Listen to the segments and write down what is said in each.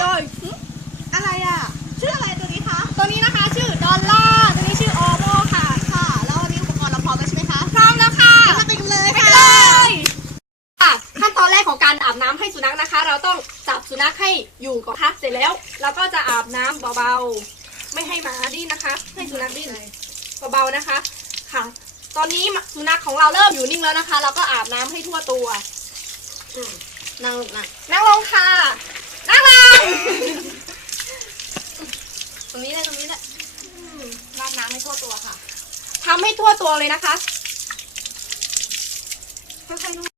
โดยหึอะไรอะ ชื่ออะไรตัวนี้คะ ตัวนี้นะคะชื่อดอลล่าตัวนี้ชื่อโอโมค่ะ ค่ะ แล้ววันนี้อุปกรณ์เราพร้อมแล้วใช่ไหมคะพร้อมแล้วค่ะเราไปกันเลยไปค่ะ เลยค่ะ ขั้นตอนแรกของการอาบน้ำให้สุนัขนะคะ เราต้องจับสุนัขให้อยู่ก่อนค่ะเสร็จแล้ว เราก็จะอาบน้ำเบาๆ ไม่ให้หมาดิ้นนะคะ ให้สุนัขดิ้นเบาๆนะคะ ค่ะ ตอนนี้สุนัขของเราเริ่มอยู่นิ่งแล้วนะคะ เราก็อาบน้ำให้ทั่วตัวอืมนั่งลงนั่งนั่งลงค่ะนั่งลง ตรงนี้เลยตรงนี้เลยราดน้ำให้ทั่วตัวค่ะทำให้ทั่วตัวเลยนะคะค่อยๆนวด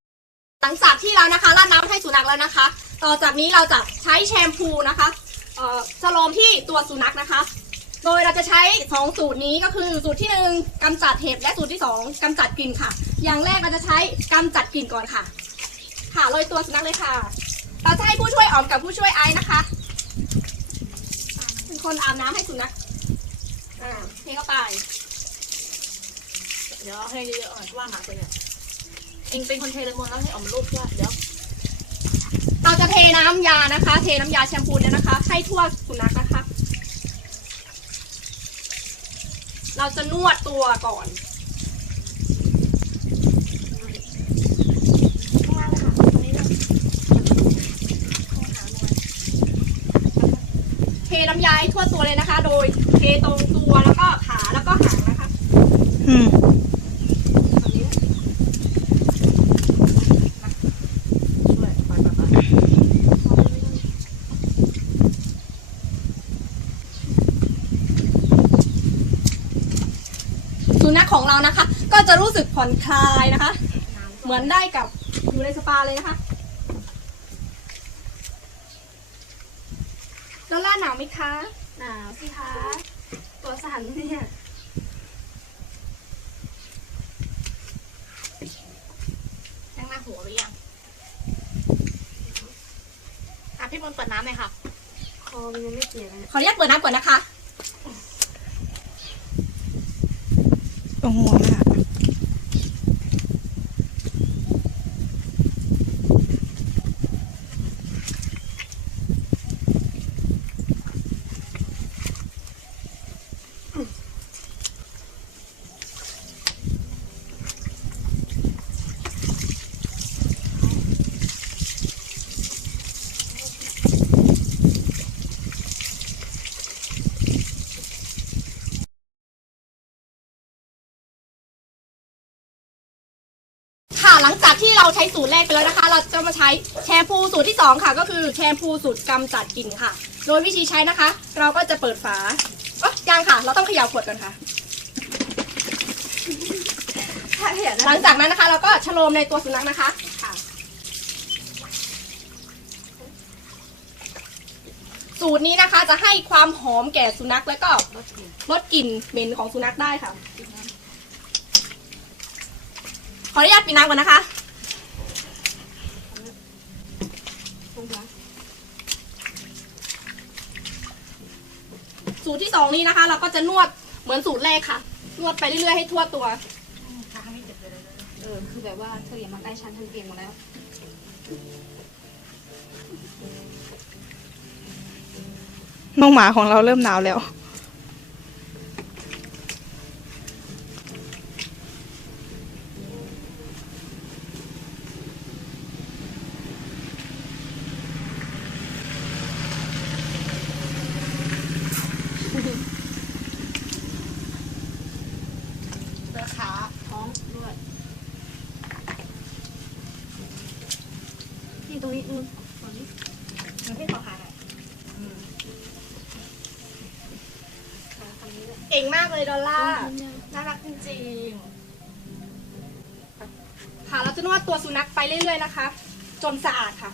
หลังจากที่เรานะคะราดน้ำให้สุนัขแล้วนะคะ ต่อจากนี้เราจะใช้แชมพูนะคะเอ่อสโลมที่ตัวสุนัขนะคะ โดยเราจะใช้สองสูตรนี้ก็คือสูตรที่หนึ่งกำจัดเห็บและสูตรที่สองกำจัดกลิ่นค่ะ อย่างแรกเราจะใช้กำจัดกลิ่นก่อนค่ะ ค่ะโรยตัวสุนัขเลยค่ะ เราจะให้ผู้ช่วยออมกับผู้ช่วยไอซ์นะคะเป็นคนอาบน้ำให้สุนัขอ่าเทเข้าไป เดี๋ยวให้เยอะๆหน่อยว่าหมาตัวเนี่ยเองเป็นคนเทเลยมนแล้วให้ออมาลูกด้วยเดี๋ยว เราจะเทน้ำยานะคะ เทน้ำยาแชมพูเนี่ยนะคะ ให้ทั่วสุนัขนะคะ เราจะนวดตัวก่อน ข้างล่างเลยค่ะตรงนี้เลย เท น้ำยาให้ทั่วตัวเลยนะคะ โดยเทตรงตัวแล้วก็ขาแล้วก็หางนะคะอืมแบบนี้ช่วยไปไปไปสุนัขของเรานะคะ ก็จะรู้สึกผ่อนคลายนะคะ เหมือนได้กับอยู่ในสปาเลยนะคะดอ ลล่าหนาวไหมคะ หนาวสิคะตัวสั่นเนี่ยนั่งหน้าหัวไปยังอะพี่มนต์เปิดน้ำหน่อยค่ะ คอมันยังไม่เปียกเลยขออนุญาตเปิดน้ำก่อนนะคะ ตรงหัวมันอะค่ะหลังจากที่ เราใช้สูตรแรกไปแล้วนะคะ เราจะมาใช้แชมพูสูตรที่สองค่ะ ก็คือแชมพูสูตรกำจัดกลิ่นค่ะ โดยวิธีใช้นะคะ เราก็จะเปิดฝาอ๋อยังค่ะ เราต้องเขย่าขวดก่อนค่ะถ้าเห็นหลังจากนั้นนะคะ เราก็ชโลมในตัวสุนัขนะคะค่ะสูตรนี้นะคะจะให้ความหอมแก่สุนัขแล้วก็ลดกลิ่นเหม็นของสุนัขได้ค่ะ ขออนุญาตปิดน้ำก่อนนะคะ สองนี้นะคะ เราก็จะนวดเหมือนสูตรแรกค่ะ นวดไปเรื่อยๆให้ทั่วตัวเออคือแบบว่าเธออย่ามาใกล้ชั้นทันเปลี่ยนมาแล้วน้องหมาของเราเริ่มหนาวแล้ว ขาท้องด้วยนี่ตรงนี้นู่นตรงนี้มันให้ขอขาหน่อยเก่งมากเลยดอลล่าน่ารักจริงค่ะเราจะนวดตัวสุนัขไปเรื่อยๆนะคะ จนสะอาดค่ะ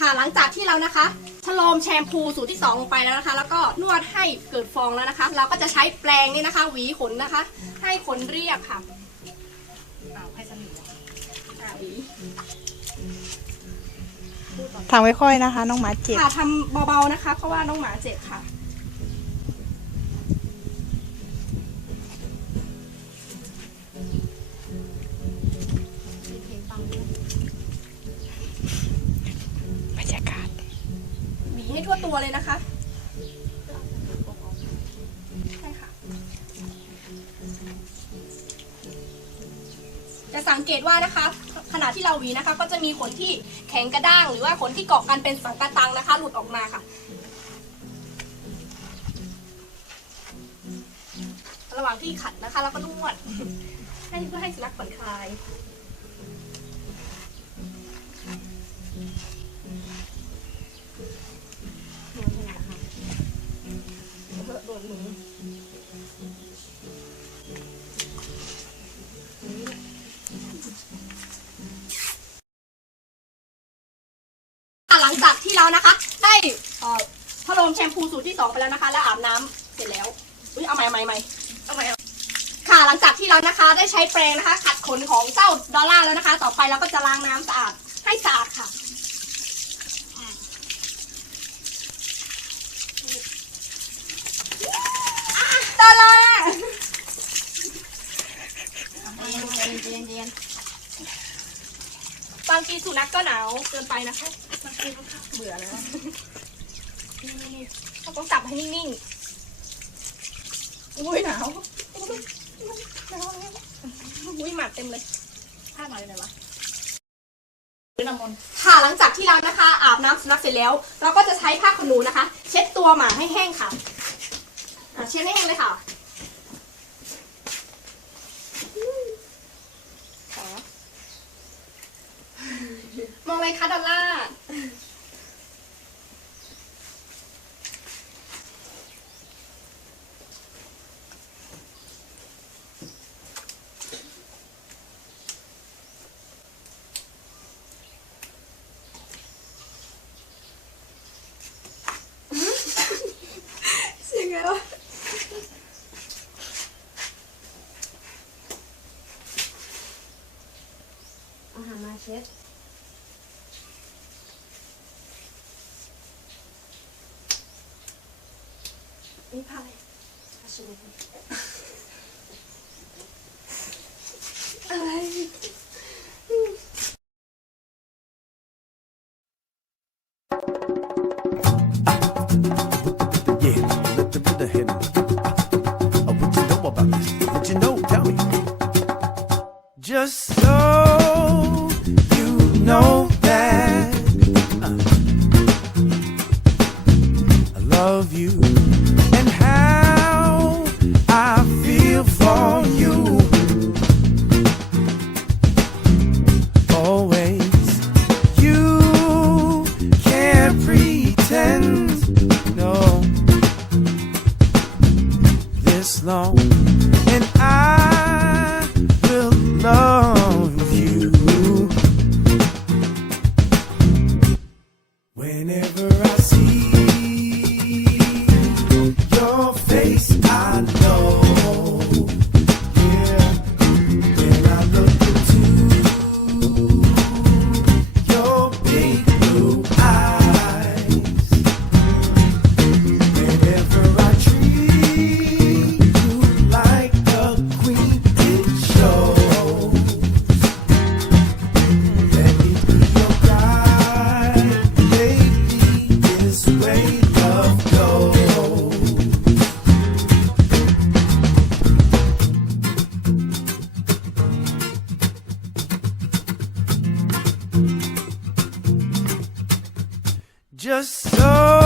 ค่ะหลังจากที่เรานะคะชโลมแชมพูสูตรที่2ลงไปแล้วนะคะ แล้วก็นวดให้เกิดฟองแล้วนะคะ เราก็จะใช้แปรงนี่นะคะ หวีขนนะคะ ให้ขนเรียบค่ะอ้าวให้สนิทอ่าหวีทางไว้ค่อยนะคะ น้องหมาเจ็บค่ะทำเบาๆนะคะ เพราะว่าน้องหมาเจ็บค่ะ เลยนะคะ ใช่ค่ะ จะสังเกตว่านะคะ ขณะที่เราหวีนะคะ ก็จะมีขนที่แข็งกระด้าง หรือว่าขนที่เกาะกันเป็นสังกะตังนะคะ หลุดออกมาค่ะ ระหว่างที่ขัดนะคะ เราก็นวดให้เพื่อให้สุนัขผ่อนคลาย โดนมือหลังจากที่เรานะคะ ได้พัดลมแชมพูสูตรที่สองไปแล้วนะคะ แล้วอาบน้ำเสร็จแล้วอุ้ยเอาใหม่ใหม่ใหม่เอาใหม่ค่ะหลังจากที่เรานะคะได้ใช้แปรงนะคะ ขัดขนของเจ้าดอลลาร์แล้วนะคะ ต่อไปเราก็จะล้างน้ำสะอาสะอาดค่ะ ดอลลาร์ เย็นเย็นเย็น บางที สุนัขก็หนาวเกินไปนะคะบางทีก็เบื่อแล้วนี่ๆๆเราต้องจับให้นิ่งๆ อุ้ยหนาวหนาวแล้วอุ้ยหมัดเต็มเลยผ้าหน่อยเลยวะค่ะหลังจากที่เรานะคะ อาบน้ำสุนัขเสร็จแล้ว เราก็จะใช้ผ้าขนหนูนะคะ เช็ดตัวหมาให้แห้งค่ะอะเช็ดให้แห้งเลยค่ะ มองเลยคะดอลล่าร์เสียงไงวะอาหามาเช็ด นี่พายอะ Just so